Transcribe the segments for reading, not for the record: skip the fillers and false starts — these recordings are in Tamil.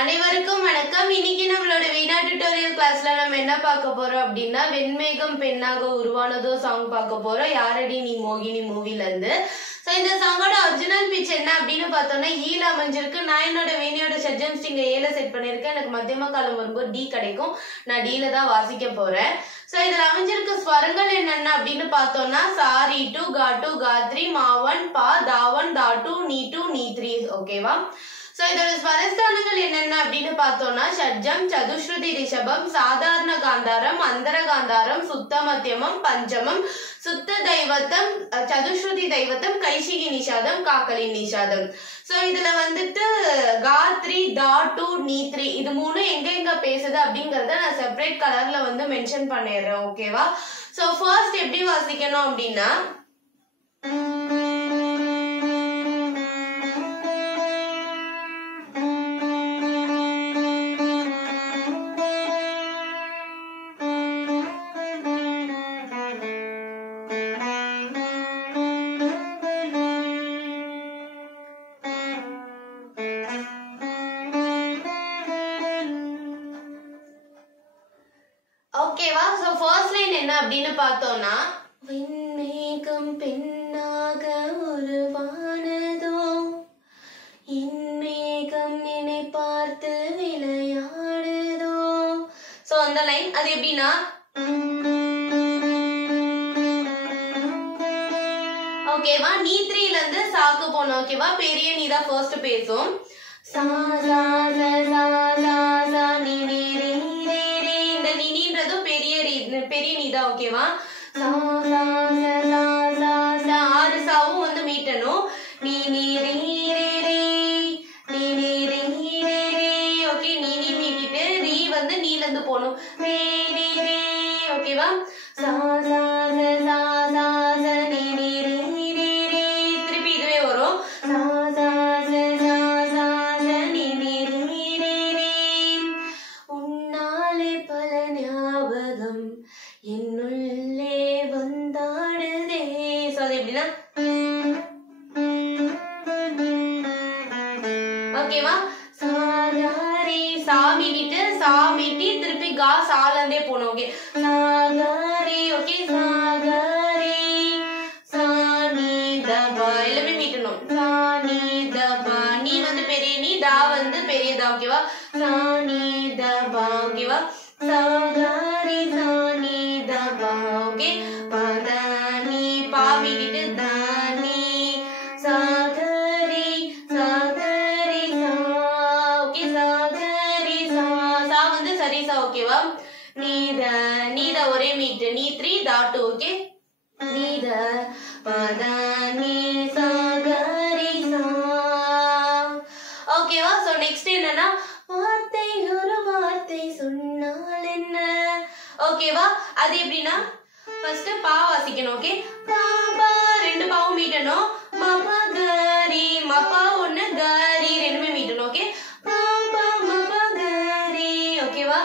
அனைவருக்கும் வணக்கம். இன்னைக்கு நம்மளோட வீணா டியூட்டோரியல் கிளாஸ்ல நம்ம என்ன பார்க்க போறோம் அப்படின்னா வெண்மேகம் பெண்ணாக உருவானதோ சாங் பார்க்க போறோம். யாரடி நீ மோகினி மூவில இருந்து. சோ இந்த சாங்கோட ஒரிஜினல் பிச் என்ன அப்படின்னு பார்த்தோம்னா ஈல அமைஞ்சிருக்கு. நான் என்னோட வீணையோட ஷட்ஜம் ஸ்ட்ரிங் ஏல செட் பண்ணிருக்கேன். எனக்கு மத்தியம காலம் வரும்போது டி கிடைக்கும். நான் டீல தான் வாசிக்க போறேன். சோ இதுல அமைஞ்சிருக்க ஸ்வரங்கள் என்னென்ன அப்படின்னு பார்த்தோம்னா சாரி டு கா டு காத்ரி மாவன் பா தாவன் தாட்டு நீ டு நீ த்ரீ. ஓகேவா? சோ இதோட ஸ்வரஸ்தானங்கள் என்னென்ன அப்படின்னு பார்த்தோம்னா ஷட்ஜம், சதுஸ்ருதி ரிஷபம், சாதாரண காந்தாரம், அந்தர காந்தாரம், சுத்த மத்தியமம், பஞ்சமம், சுத்த தெய்வத்தம், சதுஸ்ருதி தெய்வத்தம், கைசிகி நிஷாதம், காக்கலி நிஷாதம். சோ இதுல வந்துட்டு காத்ரி தாட்டு நீத்ரி இது மூணு எங்க எங்க பேசுது அப்படிங்கறத நான் செப்பரேட் கலர்ல வந்து மென்ஷன் பண்ணிடுறேன். ஓகேவா? சோ ஃபர்ஸ்ட் எப்படி வாசிக்கணும் அப்படின்னா ஓகேவா? சோ ஃபர்ஸ்ட் லைன் என்ன அப்படின்னு பார்த்தோம்னா வெண்மேகம் பெண்ணாக உருவானதோ இன்மேகம் என்னை பார்த்து விளையாடுதோ. சோ அந்த லைன் அது எப்படின்னா ஓகேவா நீ த்ரீல இருந்து சாக்கு போனோம். ஓகேவா? பெரிய நீ தான் ஃபர்ஸ்ட் பேசும். சா சா சா சா சா நீ நீ ரீ ரீ ரீ இந்த நீன்றதும் பெரிய நீதா. ஓகேவா? சா சா சா சா சா ஆறு சாவும் வந்து மீட்டணும். நீ நீ ரீ ரீ ரீ நீ நீ ரீ ரீ ரீ. ஓகே நீ மீட்டிட்டு ரீ வந்து நீல இருந்து போணும். ரீ ரீ ரீ. ஓகேவா? சா சா சா சா சா நீ நீ ரீ ரீ ரீ. திருப்பி இதுவே வரும். சா சா சா சா சா நீ நீ ரீ ரீ ரீ. உன்னாலே பல ஞாபகம் என்னுள்ளே வந்தாடுதே. சோ அது எப்படின்னா ஓகேவா? சாரி சா மீட்டிட்டு சா மீட்டி திருப்பி கா சாலந்தே போனோம். ஓகே சாகாரி. ஓகே சாகாரி சானி தபா எல்லாமே மீட்டணும். சானி தபா நீ வந்து பெரிய நீ டா வந்து பெரியதா. ஓகேவா? சானி தபா. ஓகேவா? சாகாரி சானி தபா. ஓகே பதானி பா மீட்டிட்டு தானி சாகரி சாகரி சா. ஓகே சாகரி சா சா வந்து சரி சா. ஓகேவா? நீத ஒரே மீட்டு நீ three thought. Okay நீத Badauni Sagari சா. ஓகேவா? சோ நெக்ஸ்ட் என்னன்னா வார்த்தை ஒரு வார்த்தை சொன்னால் என்ன. ஓகேவா? அது எப்படின்னா ஃபர்ஸ்ட் பா வாசிக்கணும். ஓகே பா பா ரெண்டு பாவும் மீட்டணும். மபா கரி மபா ஒண்ணு கரி ரெண்டுமே மீட்டணும். ஓகே பா பா மபா கரி. ஓகேவா?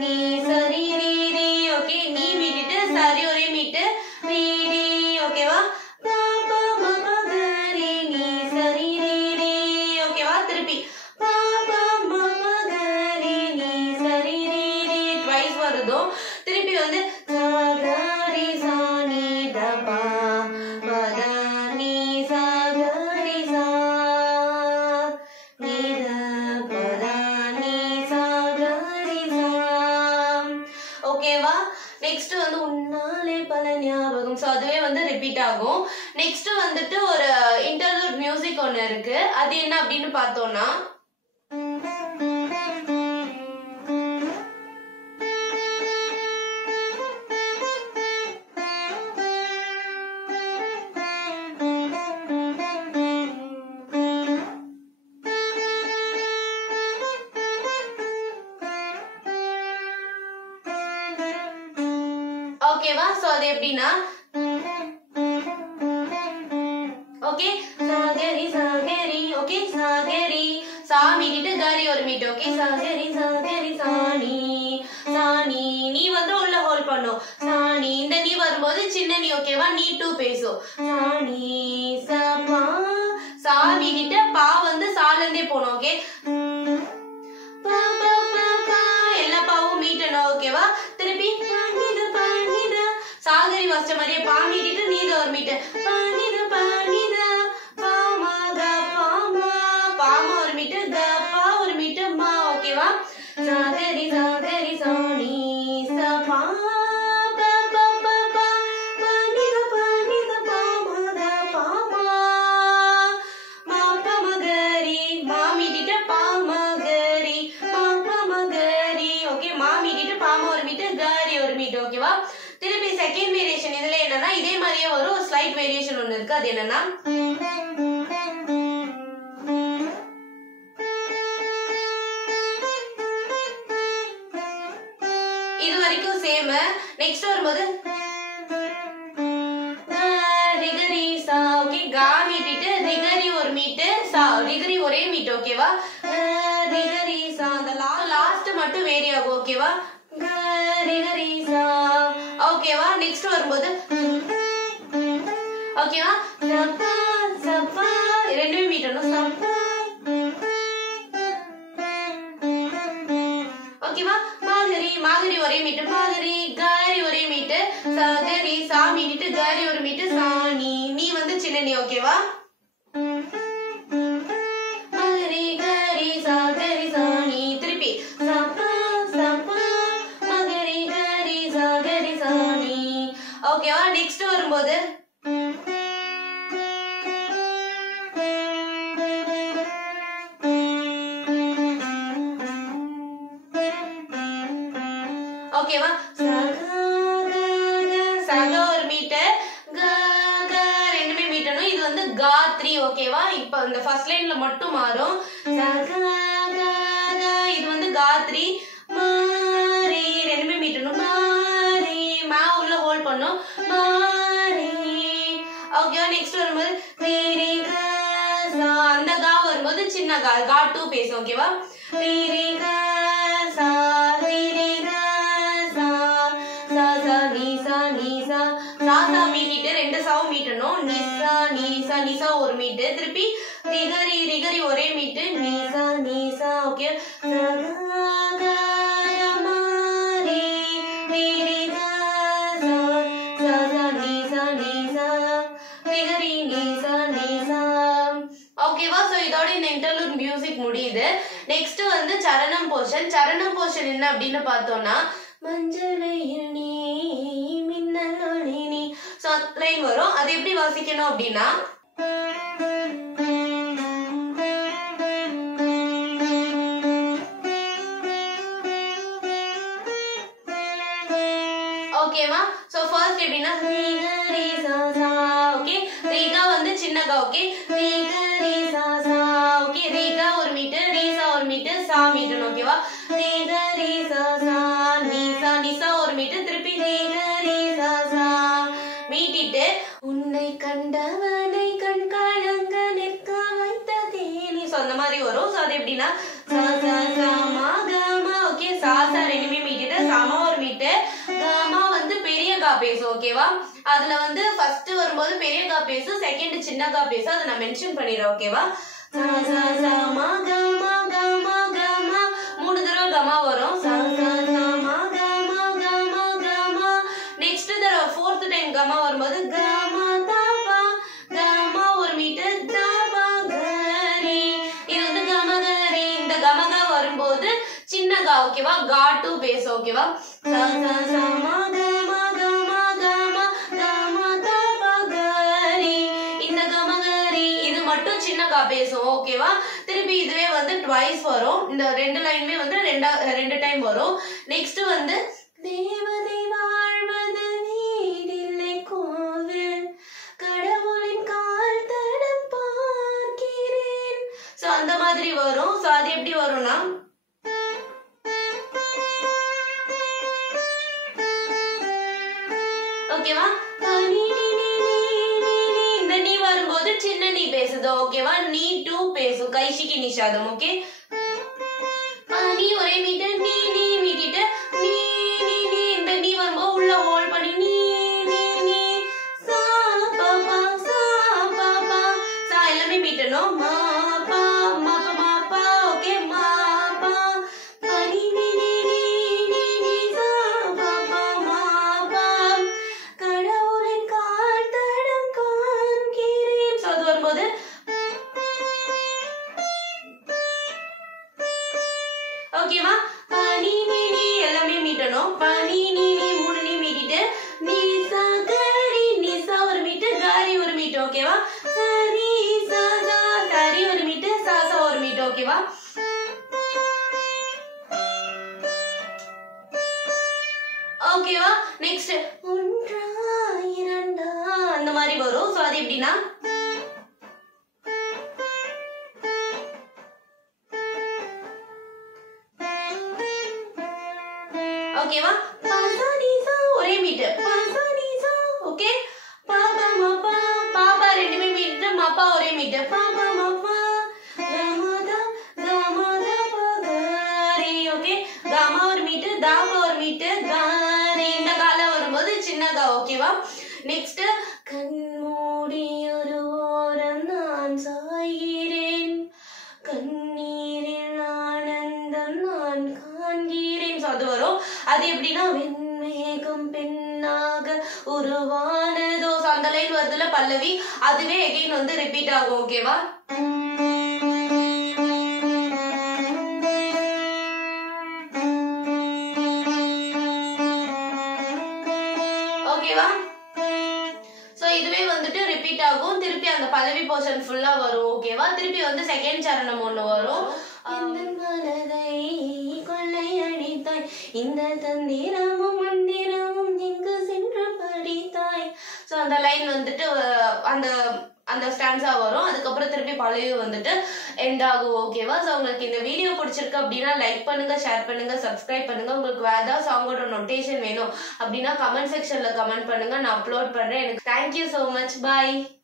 நீ சரி ரீ ரீ. ஓகே நீ மீட்டிட்டு சரி ஒரே மீட்டு ரீ ரீ. ஓகேவா? பா பா மபா கரி நீ சரி ரீ ரீ. ஓகேவா? திருப்பி பா பா மபா கரி நீ சரி ரீ ரீ ட்வைஸ் வருதோ. திருப்பி வந்து சாகரி சானி தபா பதானி சாகரி சா நீத பதானி சாகரி சா. ஓகேவா? நெக்ஸ்ட் வந்து உன்னாலே பல ஞாபகம். சோ அதுவே வந்து ரிப்பீட் ஆகும். நெக்ஸ்ட் வந்துட்டு ஒரு இன்டர்லூட் மியூசிக் ஒன்னு இருக்கு. அது என்ன அப்படின்னு பார்த்தோம்னா ஓகேவா? சோ அது எப்படின்னா ஓகே சாகரி சாகரி. ஓகே சாகரி சா மீட்டிட்டு கரி ஒரு மீட்டு. ஓகே சாகரி சாகரி சானி சானி நீ வந்து உள்ள ஹோல்ட் பண்ணும். சானி இந்த நீ வரும்போது சின்ன நீ. ஓகேவா? நீ டூ பேசும். சானி சா மீட்டிட்டு பா வந்து சால இருந்தே போனோம். ஓகே செகண்ட் வேரியேஷன் இதுல என்னன்னா இதே மாதிரியே வரும், ஒரு ஸ்லைட் வேரியேஷன் ஒன்னு இருக்கு. அது என்னன்னா இது வரைக்கும் சேம். நெக்ஸ்ட் வரும்போது ரிகரி சா. ஓகே, கா மீட்டிட்டு ரிகரி ஒரு மீட்டு, சா ரிகரி ஒரே மீட். ஓகேவா, ரிகரி சா. அந்த லாஸ்ட் மட்டும் வேரி ஆகும். ஓகேவா, ரிகரி சா. ஓகேவா, நெக்ஸ்ட் வரும்போது ஓகேவா சப்பா சப்பா ரெண்டுமே மீட்டணும். சப்பா. ஓகேவா, மாகரி மாகரி ஒரே மீட்டு, மாகரி காரி ஒரே மீட்டு, சகரி சா மீட்டிட்டு காரி ஒரு மீட்டு, சாணி நீ வந்து சின்ன நீ. ஓகேவா, மாகரி காரி சகரி சாணி. திருப்பி சப்பா சப்பா மாகரி காரி சகரி சாணி. ஓகேவா, நெக்ஸ்ட் வரும்போது ஓகேவா சக ஒரு மீட்டு, ரெண்டுமே மீட்டணும். இது வந்து கா 3. ஓகேவா, இப்ப இந்த ஃபர்ஸ்ட் லைன்ல மட்டும் மாறும். இது வந்து கா 3. மாரி ரெண்டுமே மீட்டணும். மாரி மா உள்ள ஹோல்ட் பண்ணும். மாரி. ஓகேவா, நெக்ஸ்ட் வரும்போது அந்த கா வரும்போது சின்ன கா, கா 2 பேசும். ஓகேவா, சாசா மீட்டிட்டு ரெண்டு சாவும் மீட்டணும். நிசா நீசா நிசா ஒரு மீட்டு, திருப்பி ரிகரி ரிகரி ஒரே மீட்டு, நிசா நிசா. ஓகே, ஓகேவா. சோ இதோட இந்த இன்டர்லூட் மியூசிக் முடியுது. நெக்ஸ்ட் வந்து சரணம் போர்ஷன். சரணம் போர்ஷன் என்ன அப்படின்னு பார்த்தோம்னா மஞ்சளையில் நீ மின்னல் ஒளி நீ. சோ லைன் வரும். அது எப்படி வாசிக்கணும் அப்படின்னா ஓகேவா. சோ ஃபர்ஸ்ட் எப்படின்னா ஓகே, ரீகா வந்து சின்னகா. ஓகே, ரீகரி சா சா. ஓகே, ரீகா ஒரு மீட்டு, ரீசா ஒரு மீட்டு, சா மீட்டணும். ஓகேவா, ரீகரி சா சா நிசா நிசா ஒரு மீட்டு, திருப்பி ரீகரி சா சா மீட்டிட்டு உன்னை கண்டவனை கண் கலங்க நிற்க வைத்ததேனி. சோ அந்த மாதிரி வரும். சோ அது எப்படின்னா சா சா சா மா க மா. ஓகே, சா சா ரெண்டுமே மீட்டிட்டு, சமா ஒரு மீட்டு, கமா வந்து பெரிய கா பேசும். ஓகேவா, அதுல வந்து ஃபர்ஸ்ட் வரும்போது பெரிய கா பேசும், செகண்ட் சின்ன கா பேசும். அதை நான் மென்ஷன் பண்ணிடுறேன். ஓகேவா, சா சா சா மா க மா க மா க மா 3 தடவை கமா வரும். சா சா சா மா க மா க மா க மா. நெக்ஸ்ட் தடவை 4th டைம் கமா வரும்போது கமா தா பா, கமா ஒரு மீட்டு, தா பா கரி. இது வந்து கமகரி. இந்த கமகா வரும்போது சின்ன கா. ஓகேவா, கா 2 பேசும். ஓகேவா, சா சா சா மா க மா க மா க மா கமா தா பா கரி. இந்த கமகரி இது மட்டும் சின்ன கா பேசும். ஓகேவா, திருப்பி இதுவே வந்து ட்வைஸ் வரும். இந்த ரெண்டு லைனுமே வந்து ரெண்டு டைம் வரும். நெக்ஸ்ட் வந்து தேவதை வாழ்வது வீடில்லை கோவில் கடவுளின் கால் தடம் பார்க்கிறேன். சோ அந்த மாதிரி வரும். சோ அது எப்படி வரும்னா ஓகேவா, இந்த நீ வரும்போது சின்ன நீ பேசுது. ஓகேவா, நீ 2 பேசும், கைஷிக்கு நிஷாதம். ஓகே, நீ ஒரே மீட்டு, நீ நீ மீட்டிட்டு நீ நீ நீ. இந்த நீ வரும்போது உள்ள ஹோல்ட் பண்ணி நீ நீ நீ சா பா பா சா பா பா. சா எல்லாமே மீட்டணும். மா பா மா பா மா பா. ஓகே, மா பா நீ நீ நீ நீ நீ நீ சா பா பா மா பா கடவுளின் கால் தடம் காண்கிறேன். சோ அது வரும்போது ஓகேவா, நீ நீ நீ எல்லாமே மீட்டணும். நீ நீ நீ 3 நீ மீட்டிட்டு நீ சா கரி நிசா ஒரு மீட்டு, காரி ஒரு மீட்டு. ஓகேவா, சரி சா சா சரி ஒரு மீட்டு, சா சா ஒரு மீட்டு. ஓகேவா, ஓகேவா. நெக்ஸ்ட் ஒன்றா அது எப்படின்னா ஓகேவா ஒரே மீட்டு ஓகே பாப்பா ரெண்டுமே மீட்டு மாப்பா ஒரே மீட்டு பாப்பா மாப்பா ஓகே காமா ஒரு மீட்டு தாபா ஒரு மீட்டு காரி இந்த கால வரும்போது சின்ன கா ஓகேவா நெக்ஸ்ட் கண்மூடி ஒரு ஓரம் நான் சாய்கிறேன் கண்ணீரில் ஆனந்தம் நான் காண்கிறேன் அது வரும் அது எப்படின்னா வெண்மேகம் பெண்ணாக உருவானதோ அந்த லைன் வருதுல பல்லவி அதுவே எகைன் வந்து ரிப்பீட் ஆகும் ஓகேவா ஓகேவா சோ இதுவே வந்துட்டு ரிப்பீட் ஆகும் திருப்பி அந்த பல்லவி போர்ஷன் ஃபுல்லா வரும் ஓகேவா திருப்பி வந்து செகண்ட் சரணம் ஒண்ணு வரும் மனதை கொள்ளையடித்தாய் இந்த தந்திரமும் மந்திரமும் எங்கு சென்று படித்தாய் சோ அந்த லைன் வந்துட்டு அந்த ஸ்டான்ஸா வரும் அதுக்கப்புறம் திருப்பி பல்லவி வந்துட்டு எண்ட் ஆகும் ஓகேவா சோ உங்களுக்கு இந்த வீடியோ பிடிச்சிருக்கு அப்படின்னா லைக் பண்ணுங்க ஷேர் பண்ணுங்க சப்ஸ்கிரைப் பண்ணுங்க உங்களுக்கு வேற ஏதாவது சாங்கோட நோட்டேஷன் வேணும் அப்படின்னா கமெண்ட் செக்ஷன்ல கமெண்ட் பண்ணுங்க நான் அப்லோட் பண்றேன் எனக்கு தேங்க்யூ so much bye